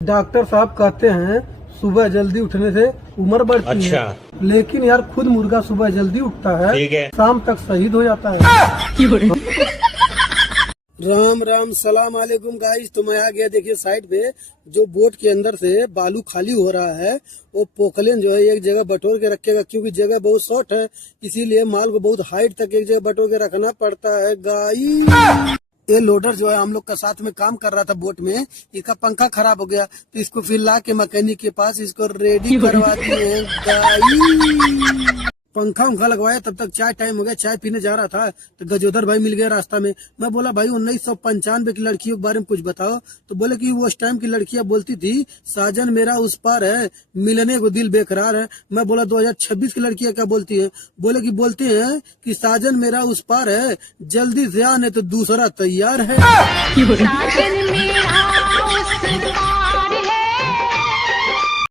Doctor साहब कहते हैं सुबह जल्दी उठने से उम्र बढ़ती है, लेकिन यार खुद मुर्गा सुबह जल्दी उठता है, ठीक है। शाम तक शहीद हो जाता है। राम राम सलाम वालेकुम गाइस। तो मैं आ गया, देखिए साइड पे जो बोट के अंदर से बालू खाली हो रहा है, वो पोकलेन जो है एक जगह बटोर के रखेगा, क्योंकि जगह बहुत शॉर्ट है, इसीलिए माल को बहुत हाइट तक एक जगह बटोर के रखना पड़ता है गाइस। ये लोडर जो है हम लोग का साथ में काम कर रहा था बोट में, इसका पंखा खराब हो गया, तो इसको फिर ला के मैकेनिक के पास इसको रेडी करवा दिए हैं गाइस। पंखा उंखा लगवाया, तब तक चाय टाइम हो गया, चाय पीने जा रहा था तो गजोदर भाई मिल गया रास्ता में। मैं बोला भाई 1995 की लड़कियों के बारे में कुछ बताओ, तो बोले कि वो उस टाइम की लड़कियां बोलती थी साजन मेरा उस पार है, मिलने को दिल बेकरार है। मैं बोला 2026 की लड़कियां क्या बोलती है? बोले कि बोलते हैं कि साजन मेरा उस पार है, जल्दी से आने तो दूसरा तैयार है।